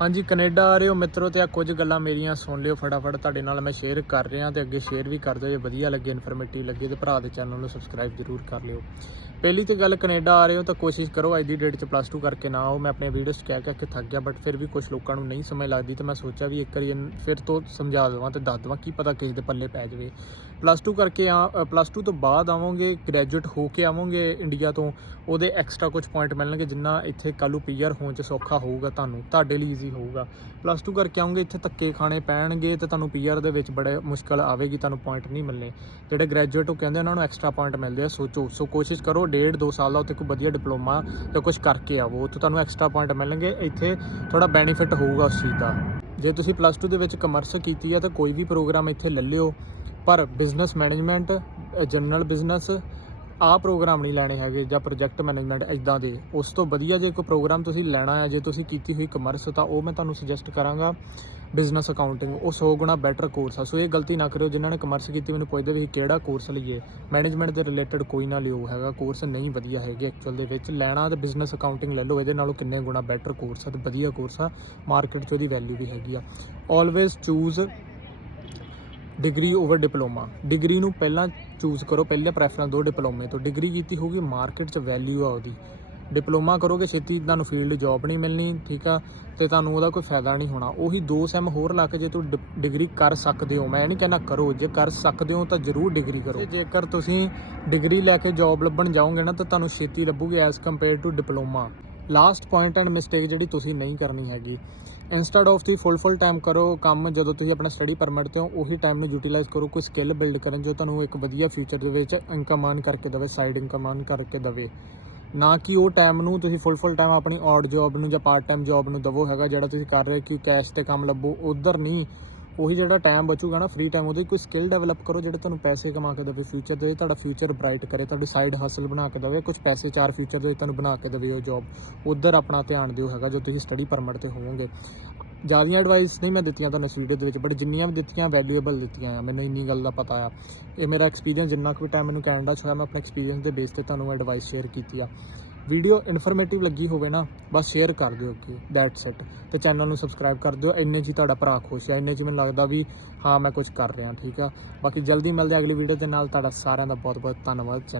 ਹਾਂਜੀ, ਕੈਨੇਡਾ ਆ ਰਹੇ ਹੋ ਮਿੱਤਰੋ ਤੇ ਆ ਕੁਝ ਗੱਲਾਂ ਮੇਰੀਆਂ ਸੁਣ ਲਿਓ ਫਟਾਫਟ। ਤੁਹਾਡੇ ਨਾਲ ਮੈਂ ਸ਼ੇਅਰ ਕਰ ਰਿਹਾ ਤੇ ਅੱਗੇ ਸ਼ੇਅਰ ਵੀ ਕਰ ਦਿਓ। ਜੇ ਵਧੀਆ ਲੱਗੇ ਇਨਫੋਰਮੇਟਿਵ ਲੱਗੇ ਤੇ ਭਰਾ ਦੇ ਚੈਨਲ ਨੂੰ ਸਬਸਕ੍ਰਾਈਬ ਜ਼ਰੂਰ ਕਰ ਲਿਓ। ਪਹਿਲੀ ਤੇ ਗੱਲ ਕੈਨੇਡਾ ਆ ਰਹੇ ਹੋ ਤਾਂ ਕੋਸ਼ਿਸ਼ ਕਰੋ ਅੱਜ ਦੀ ਡੇਟ 'ਚ ਪਲੱਸ 2 ਕਰਕੇ ਨਾ ਆਓ। ਮੈਂ ਆਪਣੇ ਵੀਡੀਓਸ 'ਚ ਕਹਿ ਕਹਿ ਕੇ ਥੱਕ ਗਿਆ ਬਟ ਫਿਰ ਵੀ ਕੁਝ ਲੋਕਾਂ ਨੂੰ ਨਹੀਂ ਸਮਝ ਲੱਗਦੀ ਤੇ ਮੈਂ ਸੋਚਿਆ ਵੀ ਇੱਕ ਵਾਰੀ ਫਿਰ ਤੋਂ ਸਮਝਾ ਦੇਵਾਂ ਤੇ ਦੱਸ ਦੇਵਾਂ ਕੀ ਪਤਾ ਕਿਸੇ ਦੇ ਪੱਲੇ ਪੈ ਜਾਵੇ। ਪਲੱਸ 2 ਕਰਕੇ ਆ ਪਲੱਸ 2 ਤੋਂ ਬਾਅਦ ਆਵਾਂਗੇ ਗ੍ਰੈਜੂਏਟ ਹੋ ਕੇ ਆਵੋਗੇ ਇੰਡੀਆ ਤੋਂ, ਉਹਦੇ ਐਕਸਟਰਾ ਕੁਝ ਪੁਆਇੰਟ ਮਿਲਣਗੇ ਜਿੰਨਾ ਇੱਥੇ ਕੱਲੂ ਪੀਆਰ ਹੋਣ 'ਚ ਸੌਖਾ ਹੋਊਗਾ ਤੁਹਾਨੂੰ, ਤੁਹਾਡੇ ਲਈ ਈਜ਼ੀ ਹੋਊਗਾ। ਪਲੱਸ 2 ਕਰਕੇ ਆਉਂਗੇ, ਇੱਥੇ ਧੱਕੇ ਖਾਣੇ ਪੈਣਗੇ ਤੇ ਤੁਹਾਨੂੰ ਪੀਆਰ ਦੇ ਵਿੱਚ ਬੜੇ ਮੁਸ਼ਕਲ ਆਵੇਗੀ, ਤੁਹਾਨੂੰ ਪੁਆਇੰਟ ਨਹੀਂ ਮਿਲਣੇ। ਜਿਹੜੇ ਗ੍ਰੈਜੂਏਟ ਉਹ ਕਹਿੰਦੇ ਉਹਨਾਂ ਨੂੰ ਐਕਸਟਰਾ ਪੁਆਇੰਟ ਮਿਲਦੇ ਆ, ਸੋਚੋ, ਸੋ ਕੋਸ਼ਿਸ਼ ਕਰੋ ਡੇਢ ਦੋ ਸਾਲ ਦਾ ਉੱਥੇ ਕੋਈ ਵਧੀਆ ਡਿਪਲੋਮਾ ਜਾਂ ਕੁਝ ਕਰਕੇ ਆਵੋ, ਉੱਥੇ ਤੁਹਾਨੂੰ ਐਕਸਟਰਾ ਪੁਆਇੰਟ ਮਿਲਣਗੇ, ਇੱਥੇ ਥੋੜਾ ਬੈਨੀਫਿਟ ਹੋਊਗਾ ਉਸ ਚੀਜ਼ ਦਾ। ਜੇ ਤੁਸੀਂ ਪਲੱਸ 2 ਦੇ ਵਿੱਚ ਕਮਰਸ ਕੀਤੀ ਹੈ ਤਾਂ ਕੋਈ ਵੀ ਪ੍ਰੋਗਰਾਮ ਇੱਥੇ ਲੈ ਲਿਓ, ਪਰ ਬਿਜ਼ਨਸ ਮੈਨੇਜਮੈਂਟ ਜਨਰਲ ਬਿਜ਼ਨਸ ਆਹ ਪ੍ਰੋਗਰਾਮ ਨਹੀਂ ਲੈਣੇ ਹੈਗੇ ਜਾਂ ਪ੍ਰੋਜੈਕਟ ਮੈਨੇਜਮੈਂਟ ਇਦਾਂ ਦੇ। ਉਸ ਤੋਂ ਵਧੀਆ ਜੇ ਕੋਈ ਪ੍ਰੋਗਰਾਮ ਤੁਸੀਂ ਲੈਣਾ ਹੈ, ਜੇ ਤੁਸੀਂ ਕੀਤੀ ਹੋਈ ਕਮਰਸ ਤਾਂ ਉਹ ਮੈਂ ਤੁਹਾਨੂੰ ਸੁਜੈਸਟ ਕਰਾਂਗਾ ਬਿਜ਼ਨਸ ਅਕਾਊਂਟਿੰਗ ਉਹ 100 ਗੁਣਾ ਬੈਟਰ ਕੋਰਸ ਆ। ਸੋ ਇਹ ਗਲਤੀ ਨਾ ਕਰਿਓ, ਜਿਨ੍ਹਾਂ ਨੇ ਕਮਰਸ ਕੀਤੀ, ਮੈਨੂੰ ਪੁੱਛਦੇ ਵੀ ਕਿਹੜਾ ਕੋਰਸ ਲਈਏ। ਮੈਨੇਜਮੈਂਟ ਦੇ ਰਿਲੇਟਡ ਕੋਈ ਨਾ ਲਿਓ, ਹੈਗਾ ਕੋਰਸ ਨਹੀਂ ਵਧੀਆ ਹੈਗੇ ਐਕਚੁਅਲ ਦੇ ਵਿੱਚ। ਲੈਣਾ ਤਾਂ ਬਿਜ਼ਨਸ ਅਕਾਊਂਟਿੰਗ ਲੈ ਲਓ, ਇਹਦੇ ਨਾਲੋਂ ਕਿੰਨੇ ਗੁਣਾ ਬੈਟਰ ਕੋਰਸ ਆ ਤੇ ਵਧੀਆ ਕੋਰਸ ਆ। ਮਾਰਕੀਟ 'ਚ ਉਹਦੀ ਵੈਲਿਊ ਵੀ ਹੈਗੀ ਆ। Always choose degree over diploma degree ਨੂੰ ਪਹਿਲਾਂ ਚੂਜ਼ ਕਰੋ, ਪਹਿਲੇ ਪ੍ਰੈਫਰੈਂਸ ਦਿਓ ਡਿਪਲੋਮੇ ਤੋਂ। ਡਿਗਰੀ ਕੀਤੀ ਹੋਊਗੀ ਮਾਰਕੀਟ 'ਚ ਵੈਲਿਊ ਆ ਉਹਦੀ। ਡਿਪਲੋਮਾ ਕਰੋਗੇ, ਛੇਤੀ ਤੁਹਾਨੂੰ ਫੀਲਡ ਜੌਬ ਨਹੀਂ ਮਿਲਣੀ, ਠੀਕ ਆ? ਤੇ ਤੁਹਾਨੂੰ ਉਹਦਾ ਕੋਈ ਫਾਇਦਾ ਨਹੀਂ ਹੋਣਾ। ਉਹੀ ਦੋ ਸੈਮ ਹੋਰ ਲਾ ਕੇ ਜੇ ਤੂੰ ਡਿਗਰੀ ਕਰ ਸਕਦੇ ਹੋ। ਮੈਂ ਨਹੀਂ ਕਹਿੰਦਾ ਕਰੋ, ਜੇ ਕਰ ਸਕਦੇ ਹੋ ਤਾਂ ਜ਼ਰੂਰ ਡਿਗਰੀ ਕਰੋ। ਜੇਕਰ ਤੁਸੀਂ ਡਿਗਰੀ ਲੈ ਕੇ ਜੌਬ ਲੱਭਣ ਜਾਓਗੇ ਨਾ, ਤਾਂ ਤੁਹਾਨੂੰ ਛੇਤੀ ਲੱਭੂਗੀ as compare to diploma last point and mistake ਜਿਹੜੀ ਤੁਸੀਂ ਨਹੀਂ ਕਰਨੀ ਹੈਗੀ। ਇੰਸਟੈਡ ਆਫ ਤੁਸੀਂ ਫੁੱਲ ਫੁੱਲ ਟਾਈਮ ਕਰੋ ਕੰਮ, ਜਦੋਂ ਤੁਸੀਂ ਆਪਣਾ ਸਟੱਡੀ ਪਰਮਿਟ ਤੇ ਹੋ, ਉਹੀ ਟਾਈਮ ਨੂੰ ਯੂਟਿਲਾਈਜ਼ ਕਰੋ, ਕੋਈ ਸਕਿੱਲ ਬਿਲਡ ਕਰਨ ਜੋ ਤੁਹਾਨੂੰ ਇੱਕ ਵਧੀਆ ਫਿਊਚਰ ਦੇ ਵਿੱਚ ਇਨਕਮ ਆਨ ਕਰਕੇ ਦੇਵੇ ਸਾਈਡ ਇਨਕਮ ਆਨ ਕਰਕੇ ਦੇਵੇ। ਨਾ ਕਿ ਉਹ ਟਾਈਮ ਨੂੰ ਤੁਸੀਂ ਫੁੱਲ ਫੁੱਲ ਟਾਈਮ ਆਪਣੀ ਔਡ ਜੌਬ ਨੂੰ ਜਾਂ ਪਾਰਟ ਟਾਈਮ ਜੌਬ ਨੂੰ ਦਵੋ ਹੈਗਾ, ਜਿਹੜਾ ਤੁਸੀਂ ਕਰ ਰਹੇ ਕਿ ਕੈਸ਼ ਤੇ ਕੰਮ ਲੱਭੋ, ਉਧਰ ਨਹੀਂ। ਉਹੀ ਜਿਹੜਾ ਟਾਈਮ ਬਚੂਗਾ ਨਾ ਫ੍ਰੀ ਟਾਈਮ ਉਹਦੇ ਕੋਈ ਸਕਿੱਲ ਡਿਵੈਲਪ ਕਰੋ ਜਿਹੜੇ ਤੁਹਾਨੂੰ ਪੈਸੇ ਕਮਾ ਕੇ ਦੇਵੇ ਫਿਊਚਰ ਦੇ ਵਿੱਚ ਤੁਹਾਡਾ ਫਿਊਚਰ ਬ੍ਰਾਈਟ ਕਰੇ, ਤੁਹਾਡੀ ਸਾਈਡ ਹਸਲ ਬਣਾ ਕੇ ਦੇਵੇ ਕੁਝ ਪੈਸੇ ਚਾਰ ਫਿਊਚਰ ਦੇ ਵਿੱਚ ਤੁਹਾਨੂੰ ਬਣਾ ਕੇ ਦੇਵੇ ਉਹ ਜੌਬ ਉਧਰ ਆਪਣਾ ਧਿਆਨ ਦਿਓ ਹੈਗਾ ਜੋ ਤੁਸੀਂ ਸਟੱਡੀ ਪਰਮਿਟ ਤੇ ਹੋਵੋਗੇ। ਜ਼ਿਆਦੀਆਂ ਐਡਵਾਈਸ ਨਹੀਂ ਮੈਂ ਦਿੱਤੀਆਂ ਤੁਹਾਨੂੰ ਇਸ ਵੀਡੀਓ ਦੇ ਵਿੱਚ ਬਟ ਜਿੰਨੀਆਂ ਵੀ ਦਿੱਤੀਆਂ ਵੈਲਿਊਏਬਲ ਦਿੱਤੀਆਂ ਆ, ਮੈਨੂੰ ਇੰਨੀ ਗੱਲ ਦਾ ਪਤਾ ਆ। ਇਹ ਮੇਰਾ ਐਕਸਪੀਰੀਅੰਸ ਜਿੰਨਾ ਕੁ ਟਾਈਮ ਮੈਨੂੰ ਕੈਨੇਡਾ 'ਚ ਹੋਇਆ, ਮੈਂ ਆਪਣਾ ਐਕਸਪੀਰੀਅੰਸ ਦੇ ਬੇਸ ਤੇ ਤੁਹਾਨੂੰ ਐਡਵਾਈਸ ਸ਼ੇਅਰ ਕੀਤੀ ਆ। ਵੀਡੀਓ ਇਨਫੋਰਮੇਟਿਵ ਲੱਗੀ ਹੋਵੇ ਨਾ, ਬਸ ਸ਼ੇਅਰ ਕਰ ਦਿਓ ਕਿ ਦੈਟਸ ਇਟ ਤੇ ਚੈਨਲ ਨੂੰ ਸਬਸਕ੍ਰਾਈਬ ਕਰ ਦਿਓ, ਇੰਨੇ 'ਚ ਹੀ ਤੁਹਾਡਾ ਭਰਾ ਖੁਸ਼ ਆ, ਇੰਨੇ 'ਚ ਮੈਨੂੰ ਲੱਗਦਾ ਵੀ ਹਾਂ, ਮੈਂ ਕੁਝ ਕਰ ਰਿਹਾ, ਠੀਕ ਆ? ਬਾਕੀ ਜਲਦੀ ਮਿਲਦੇ ਅਗਲੀ ਵੀਡੀਓ ਦੇ ਨਾਲ, ਤੁਹਾਡਾ ਸਾਰਿਆਂ ਦਾ ਬਹੁਤ ਬਹੁਤ ਧੰਨਵਾਦ